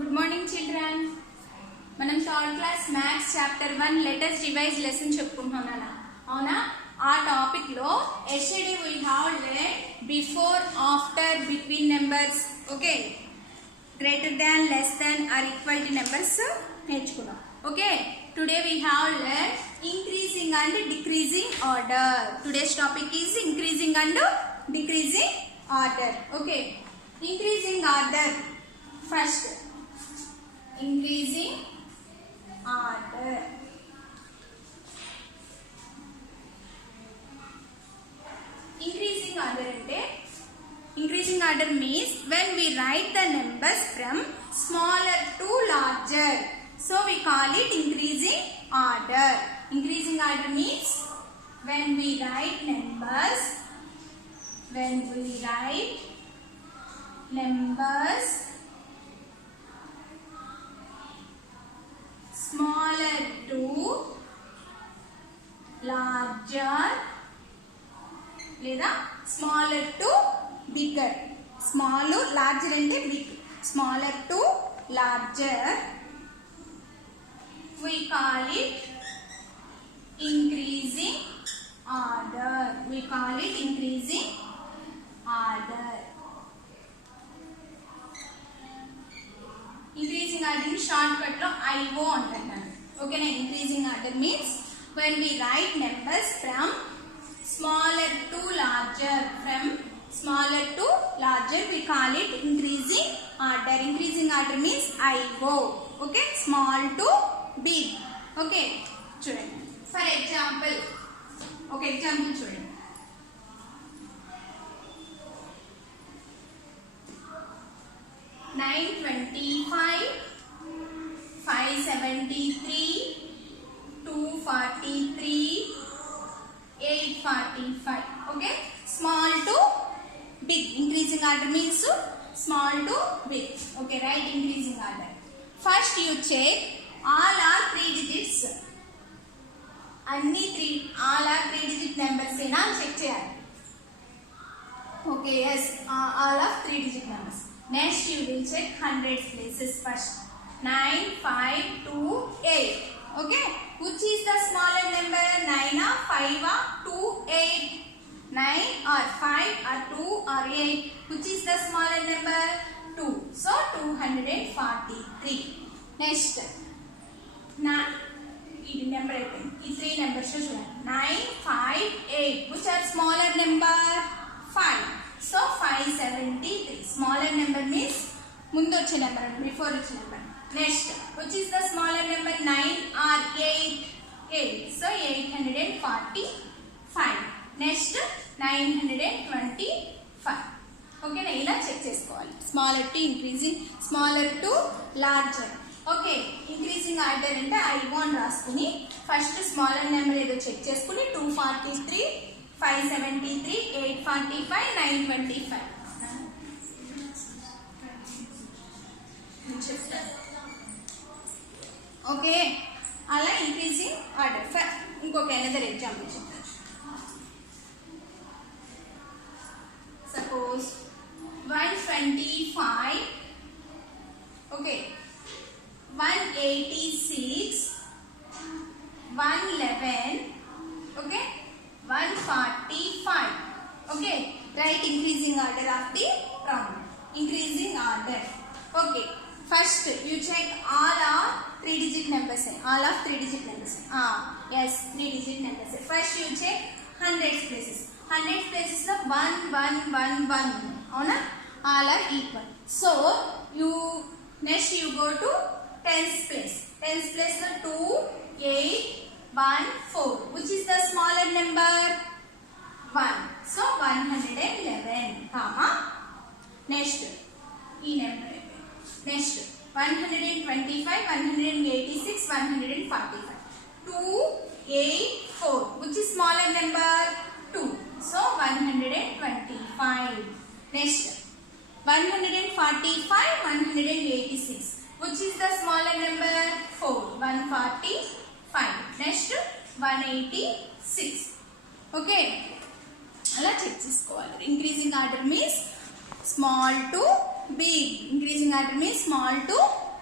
Good morning children. మనం third class maths chapter 1 letters revise lesson చెప్పుకుంటున్నాం అవునా. ఆ టాపిక్ లో yesterday we have learn before after between numbers, okay, greater than less than or equal to numbers నేర్చుకున్నాం. Okay, today we have learn increasing and decreasing order. Today's topic is increasing and decreasing order. Okay, increasing order first. Increasing order. Increasing order ante increasing order means when we write the numbers from smaller to larger, so we call it increasing order. Increasing order means when we write numbers smaller to larger లేదా smaller to bigger. Small larger అంటే big. Smaller to larger we call it increasing order. We call it increasing order. Increasing order in shortcut lo IO antunnanu. Okay na. Increasing order means when we write numbers from smaller to larger, we call it increasing order. Increasing order means IO. Okay, small to big. Okay, chudandi. For example, okay, example chudandi. 925, 573, 243, 845. Okay, small to big. Increasing order means small to big. Okay, right? Increasing order. First you check all are 3 digits. All are 3 digit numbers ena check cheyali. Okay, yes, all of 3 digit numbers. Next you will check hundreds places first. 9, 5, 2, 8. Okay, which is the smaller number? 9 or 5 or 2, 8. 9 or 5 or 2 or 8. Which is the smaller number? 2. So 243. Next, this number is 3 numbers. 9, 5, 8. Which are smaller number? 5. So 573. Smaller number means mundu vache number, before vache number. Next, which is the smaller number? 9 or 8? 8. So 845. Next, 925. Okay na, ila check chesukovali. Smaller to increasing, smaller to larger. Okay, increasing order ante I1 raskuni first smaller number edo check cheskuni 243, 573, 845, 925. Okay, ala increasing order. Inkoka another example cheptanu. Suppose 125, okay, 186, 111, okay, 145. Okay, write increasing order of the problem. Increasing order. Okay, first you check all are 3 digit numbers. All of 3 digit numbers. Yes, 3 digit numbers. First you check hundreds places. Hundreds places of 1, 1, 1, 1. Avuna? All are equal. So next you go to tens place. Tens place of 2, 8, 1, 4. Which is the smaller number? 1. So 111, comma. Next, number. Next, 125, 186, 145. 2, 8, 4. Which is smaller number? 2. So 125. Next, 145, 186. Which is the smaller number? 4. 145. Next, 186. Okay, ala check chesukovali. Increasing order means small to big. Increasing order means small to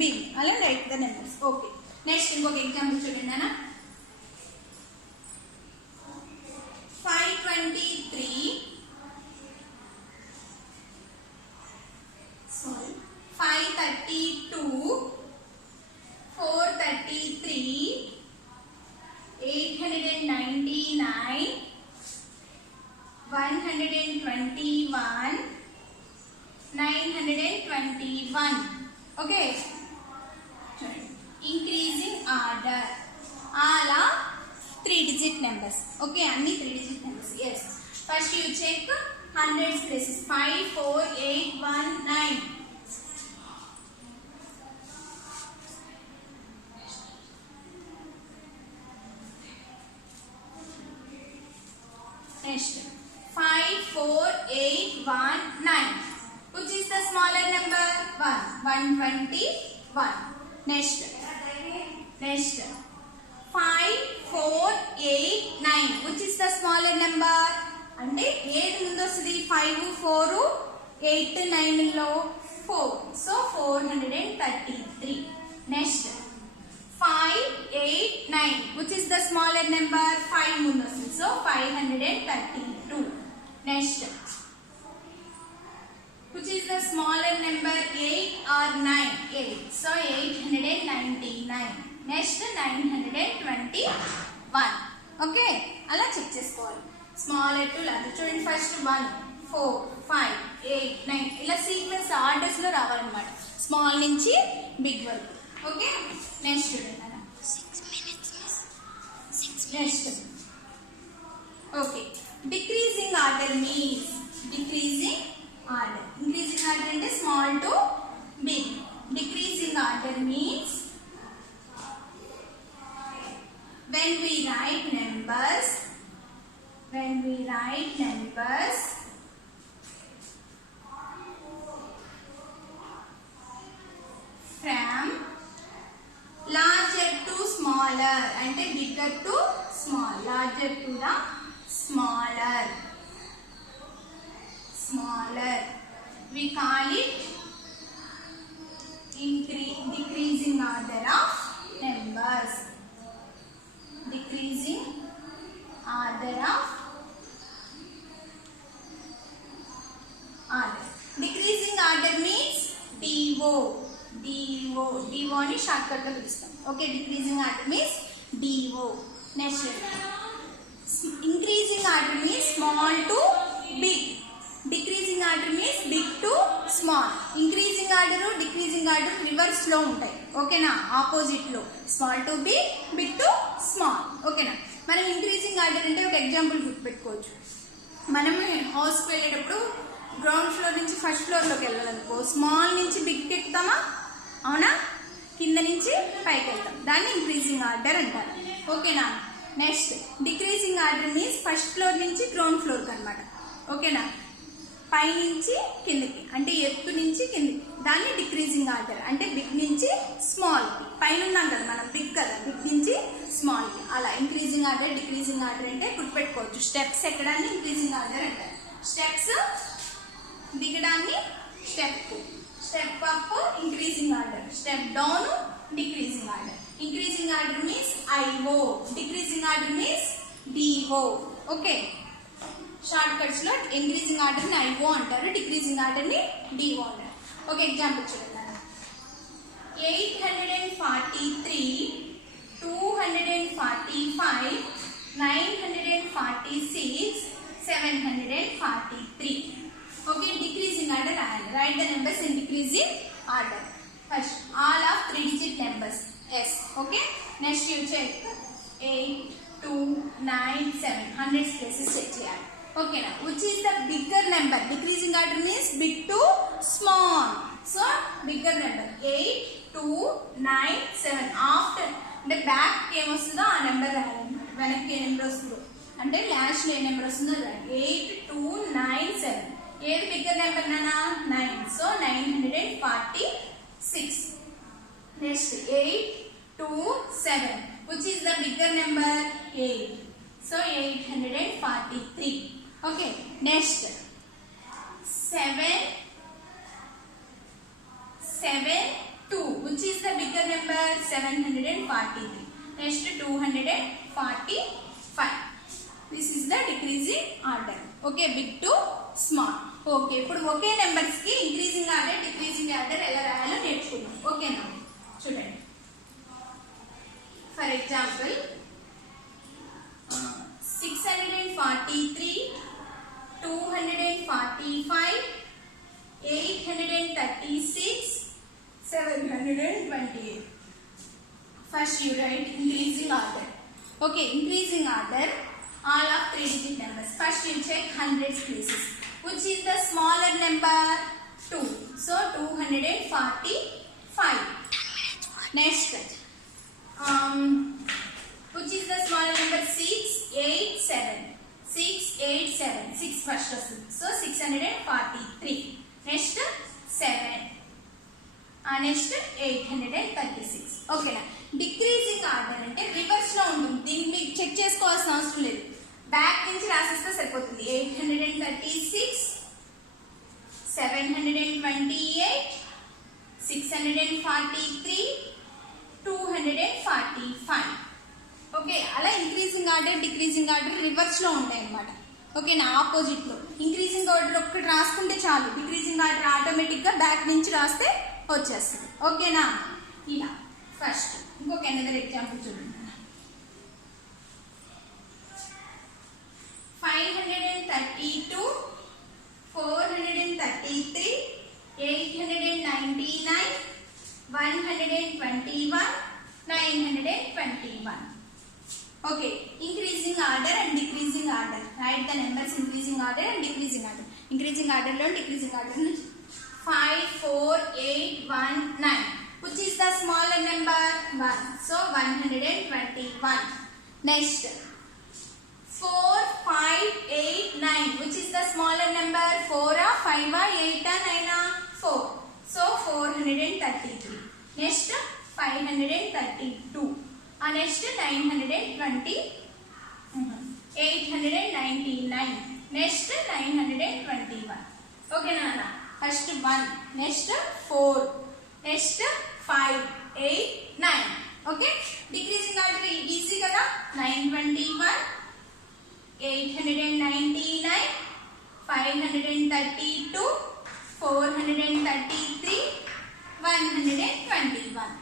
big. అలా write the numbers. Okay. Next ఇంకొక example చూడండి అన్న. 523 sorry 532 433 899 121 921. Okay, increasing order, all are 3-digit numbers. Okay, only 3-digit numbers. Yes, first you check hundreds places. 5 4 8 1 9. Next 5 4 8 1 9. Which is the smaller number? 121. Next 5 4 8 9. Which is the smaller number? అంటే ఏది ముందు వస్తుంది? 5 4 8 9 లో 4, so 433. Next 5 8 9. Which is the smaller number? 5 ముందు వస్తుంది, so 532. Next, which is the smaller number? 8 or 9? 8, so 899. Next 921. Okay, అలా check చేసుకోవాలి. Smaller to larger. చూడండి, ఫస్ట్ 1 4 5 8 9 ఇలా సీక్వెన్స్ ఆర్డర్స్ లో రావాలన్నమాట, స్మాల్ నుంచి బిగ్ వరకు. ఓకే, నెక్స్ట్ చూడండి అలా. Next okay, decreasing order means decreasing order. Increasing order అంటే small to big. Decreasing order means when we write numbers from larger to smaller, అంటే bigger to small, larger to the smaller, we call it decreasing order of numbers. Decreasing order of order. Decreasing order means DO అని short cut లో పిలుస్తాం. Okay, decreasing order means DO. Next increasing order means small to big. Decreasing order means big to small. Increasing order decreasing order reverse లో ఉంటాయి. ఓకేనా, opposite లో. Small to big, big to small. ఓకేనా, మనం increasing order అంటే ఒక example గుర్తుపెట్టుకోవచ్చు. మనం హౌస్కి వెళ్ళేటప్పుడు గ్రౌండ్ ఫ్లోర్ నుంచి ఫస్ట్ ఫ్లోర్లోకి వెళ్ళాలనుకో, స్మాల్ నుంచి బిగ్ ఎక్కుతామా? అవునా, కింద నుంచి పైకి వెళ్తాం. దాన్ని ఇంక్రీజింగ్ ఆర్డర్ అంటారు. ఓకేనా, next decreasing order means first floor నుంచి గ్రౌండ్ ఫ్లోర్కి అనమాట. ఓకేనా, పై నుంచి కిందకి అంటే ఎత్తు నుంచి కిందకి, దాన్ని డిక్రీజింగ్ ఆర్డర్. అంటే బిగ్ నుంచి స్మాల్ కి. పైన ఉన్నాం కదా మనం, బిగ్ కదా, బిగ్ నుంచి స్మాల్ కి. అలా ఇంక్రీజింగ్ ఆర్డర్ డిక్రీజింగ్ ఆర్డర్ అంటే గుర్తుపెట్టుకోవచ్చు. స్టెప్స్ ఎక్కడాన్ని ఇంక్రీజింగ్ ఆర్డర్ అంటారు. స్టెప్స్ దిగడాన్ని step up increasing order, step down decreasing order. Increasing order means IO, decreasing order means DO. Okay, short cuts లో ఇంక్రీజింగ్ ఆర్డర్ ని IO అంటారు, డిక్రీజింగ్ ఆర్డర్ ని DO అంటారు. ఓకే, ఎగ్జాంపుల్ చూడండి. 843 245 946 743. Okay, decreasing order రాయాలి. Write the numbers in decreasing order. First all of 3-digit numbers. Yes. Okay, next you check 8 2 9 7 100 places check చేయాలి. ఓకేనా, which is the bigger number? Decreasing order means big to small, so bigger number 8 2 9 7. after అంటే back ఏమొస్తుందో ఆ number రాయాలి, వెనక్కి ఏ number వస్తుందో అంటే last ఏ number వస్తుందో రాయాలి. 8 2 9 7. ఏది బిగ్గర్ నెంబర్ నానా? 9, so 946. Next 8 2 7. which is the bigger number? 8, so 843. Okay, next 7 2. which is the bigger number? 743. Next 245. This is the decreasing order. Okay, big to small. Okay, ఇప్పుడు ఒకే numbers కి increasing order decreasing order ఎలా రాయాలో నేర్చుకుందాం. ఓకేనా? చూడండి. For example 643, 245, 836, 728. First you write increasing order. Okay, increasing order, all of 3-digit numbers. First you check hundreds places. Which is the smaller number? 2. So 245. Next, which is the smaller number? 687. 687. 6 first person. So 643. Next 7. Next 836. Okay na. Decreasing order అంటే reverse లో ఉంటుంది. దీన్ని మీకు check చేసుకోవాల్సిన అవసరం లేదు. Back నుంచి రాసేస్తే సరిపోతుంది. 836, 728, 643, 245. ఓకే, అలా increasing order decreasing order reverse లో ఉంటాయి అన్నమాట. ఓకేనా? ఆపోజిట్ లో ఇంక్రీజింగ్ ఆర్డర్ ఒక్కటి రాసుకుంటే చాలు, డిక్రీజింగ్ ఆర్డర్ ఆటోమేటిక్ గా బ్యాక్ నుంచి రాస్తే వచ్చేస్తుంది. ఓకేనా? ఇలా ఫస్ట్ ఇంకొక అనదర్ ఎగ్జాంపుల్ చూడండి. 532, 433, 899, 121, 921. Okay, increasing order and decreasing order. Write the numbers increasing order and decreasing order. Increasing order and decreasing order. 5, 4, 8, 1, 9. Which is the smaller number? 1. So 121. Next. 4, 5, 8, 9. Which is the smaller number? 4, 5, 8, 9, 4. So 433. Next 532. Next 920. 899. Next 921. Okay, Nana. First 1. Next 4. Next 5, 8, 9. Okay. Decreasing order easy kada. 921. 899, 532, 433, 121.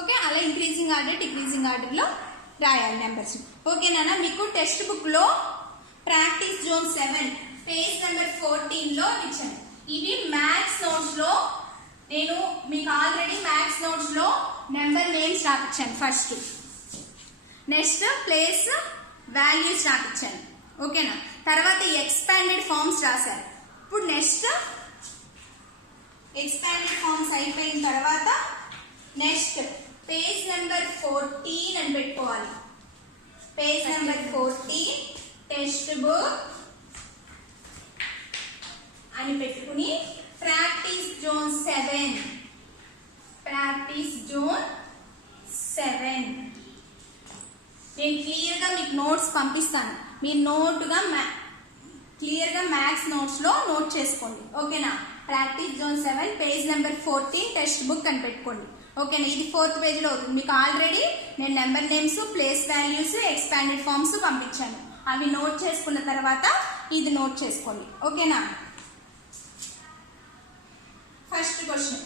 Okay, అలా increasing order decreasing order లో రాయాలి numbers. ఓకేనా? మీకు text book లో practice zone 7 page number 14 లో ఇచ్చాను. ఇవి maths notes లో నేను మీకు ఆల్రెడీ మ్యాథ్స్ నోట్స్ లో నెంబర్ నేమ్స్ రాపించాను ఫస్ట్. నెక్స్ట్ ప్లేస్ వాల్యూస్ రాపించాను. ఓకేనా? తర్వాత ఎక్స్పాండెడ్ ఫార్మ్స్ రాశారు. ఇప్పుడు నెక్స్ట్ ఎక్స్పాండెడ్ ఫార్మ్స్ అయిపోయిన తర్వాత నెక్స్ట్ పేజ్ నెంబర్ 14 అని పెట్టుకోవాలి. పేజ్ నెంబర్ 14 టెక్స్ట్ బుక్ అని పెట్టుకుని ప్రాక్టీస్ జోన్ 7 ప్రాక్టీస్ జోన్ 7 నేను క్లియర్ గా మీకు నోట్స్ పంపిస్తాను. మీరు నోట్గా క్లియర్గా మ్యాథ్స్ నోట్స్ లో నోట్ చేసుకోండి. ఓకేనా? Practice zone 7 page number 14 text book అని పెట్టుకోండి. ఓకేనా? ఇది 4th పేజ్ లో అవుతుంది. మీకు ఆల్రెడీ నేను number names, place values, expanded forms పంపించాను. అవి నోట్ చేసుకున్న తర్వాత ఇది నోట్ చేసుకోండి. ఓకేనా? ఫస్ట్ క్వశ్చన్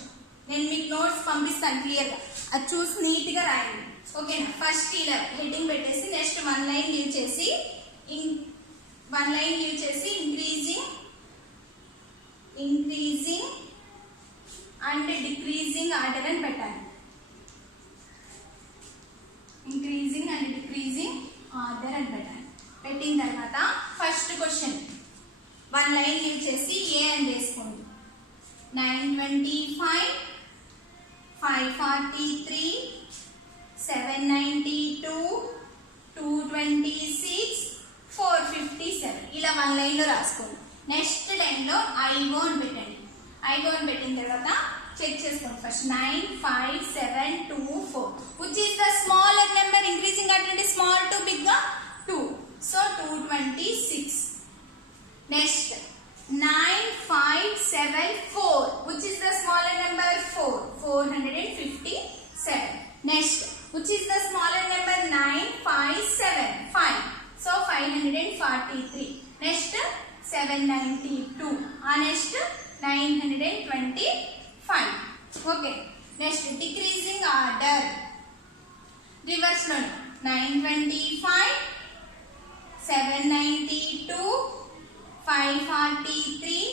నేను మీకు నోట్స్ పంపిస్తాను క్లియర్గా, అది చూసి నీట్గా రాయండి. ఓకేనా? ఫస్ట్ ఇలా హెడ్డింగ్ పెట్టేసి నెక్స్ట్ 1 లైన్ లీవ్ చేసి ఇంక్రీజింగ్ అండ్ డిక్రీజింగ్ ఆర్డర్ అని పెట్టాలి. ఇంక్రీజింగ్ అండ్ డిక్రీజింగ్ ఆర్డర్ అని పెట్టాలి. పెట్టిన తర్వాత ఫస్ట్ క్వశ్చన్ 1 లైన్ లీవ్ చేసి ఏ అని వేసుకోండి. 925, 543, 792, 226, 457 ఇలా 1 లైన్ లో రాసుకోండి. నెక్స్ట్ లైన్ లో ఐగో అని పెట్టండి. ఐగో అని పెట్టిన తర్వాత చెక్ చేసుకోండి. First 9, 5, 7, 2, 4. Which is the smaller number? Increasing అంటే స్మాల్ టు బిగ్ గా 2. So 226. Next 9, 5, 7, 4. Which is the smaller number? 4. 457. 225. Okay. Next, decreasing order. Reverse loan. 925, 792, 543,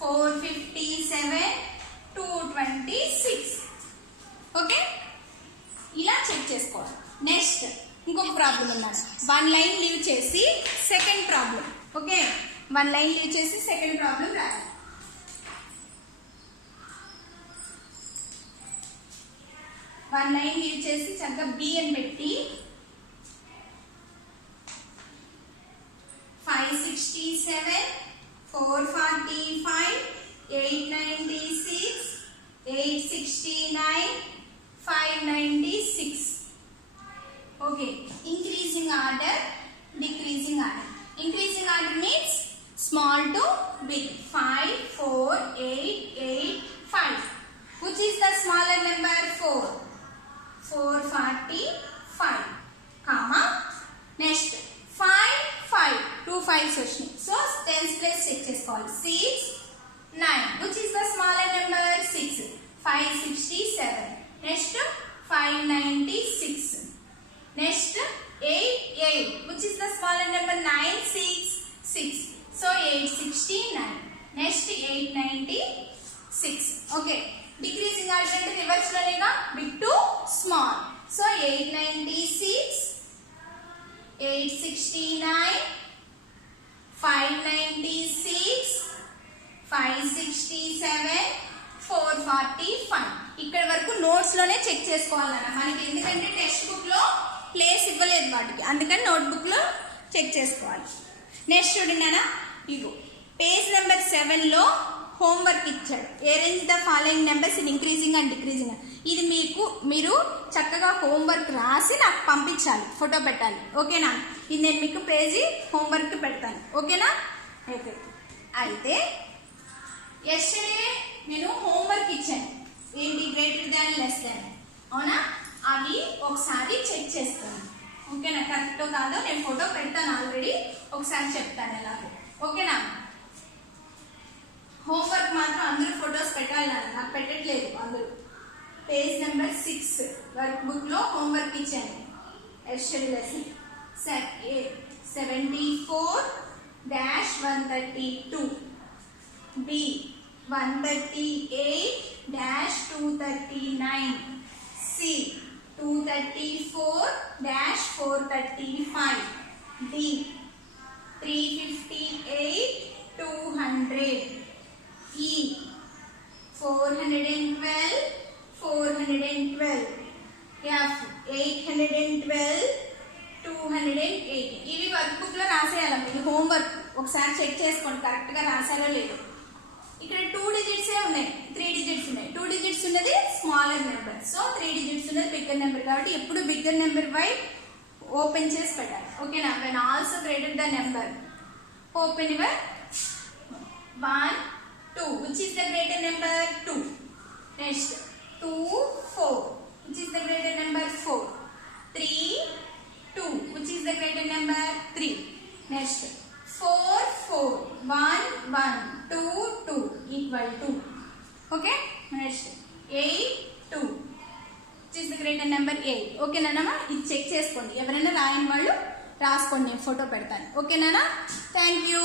457, 226. Okay, ఇలా చెక్ చేసుకోవాలి. నెక్స్ట్ ఇంకొక ప్రాబ్లం ఉన్నాడు. 1 లైన్ లీవ్ చేసి second problem. Okay, 1 line leave చేసి second problem రాయాలి. 1 line leave చేసి చక్కగా బి అని పెట్టి 567, 445, 896, 869, 596. Okay, increasing order, decreasing order. Increasing order means small to big. 5, 4, 8, 8, 5. Which is the smaller number? 4. 445, comma. Next 5, 5. 2 5s వచ్చినాయి. So tens place check చేసుకోవాలి. 6, 9. Which is the smaller number? 6. 567. Next 596. Next 8, 8. Which is the smaller number? 9, 6, 6. So 869. Next 896. Okay. Decreasing order అంటే reverse లోనేగా, big to small. So 896, 869, 596, 567, 445. ఇక్కడ వరకు notes లోనే check చేసుకోవాలన్న మనకి, ఎందుకంటే text book లో ప్లేస్ ఇవ్వలేదు వాటికి, అందుకని నోట్ బుక్ లో చెక్ చేసుకోవాలి. నెక్స్ట్ చూడండి అన్న, ఇగో పేజ్ నెంబర్ 7 లో హోంవర్క్ ఇచ్చాడు. Arrange the following numbers in increasing and decreasing. ఇది మీరు చక్కగా హోంవర్క్ రాసి నాకు పంపించాలి, ఫోటో పెట్టాలి. ఓకేనా? ఇది నేను మీకు పేజీ హోంవర్క్ పెడతాను. ఓకేనా? ఓకే. అయితే ఎస్టర్డే నేను హోంవర్క్ ఇచ్చాను, ఏంటి, గ్రేటర్ దాన్ లెస్ దాన్. అవునా? అవి ఒకసారి చెక్ చేస్తాను. ఓకేనా? కరెక్టో కాదో నేను ఫోటో పెడతాను, ఆల్రెడీ ఒకసారి చెప్తాను ఎలాగో. ఓకేనా? హోంవర్క్ మాత్రం అందరూ ఫొటోస్ పెట్టాలి, నాకు పెట్టట్లేదు అందరూ. పేజ్ నెంబర్ 6 వర్క్ బుక్ లో హోంవర్క్ ఇచ్చాను. Yesterday lesson 74-132, B 138-239, C 234-435, D 358-200, E 412-412, F 812-280. ఇవి వర్క్ బుక్ లో రాసేయాలి. మీరు హోంవర్క్ ఒకసారి చెక్ చేసుకోండి కరెక్ట్ గా రాసారో లేదో. ఇక్కడ 2 డిజిట్స్ ఉన్నాయి, 3 డిజిట్స్ ఉన్నాయి. 2 డిజిట్స్ ఉన్నది స్మాలర్ నెంబర్, సో 3 డిజిట్స్ ఉన్నది బిగ్గర్ నెంబర్. కాబట్టి ఎప్పుడు బిగ్గర్ నెంబర్ వై ఓపెన్ చేసి పెట్టాలి. ఓకేనా? When also greater the number open your 1, 2. Which is the greater number? 2. Next 2, 4. Which is the greater number? 4. 3, 2. Which is the greater number? 3. Next 4, 4. 1, 1. 2, 2. Equal to. Okay? Next 8, 2. Which is the greater number? 8. Okay నానమ్మా, ఇది check చేసుకోండి. ఎవరైనా రాయని వాళ్ళు రాసుకోండి, నేను photo పెడతాను. Okay నాన్న? Thank you.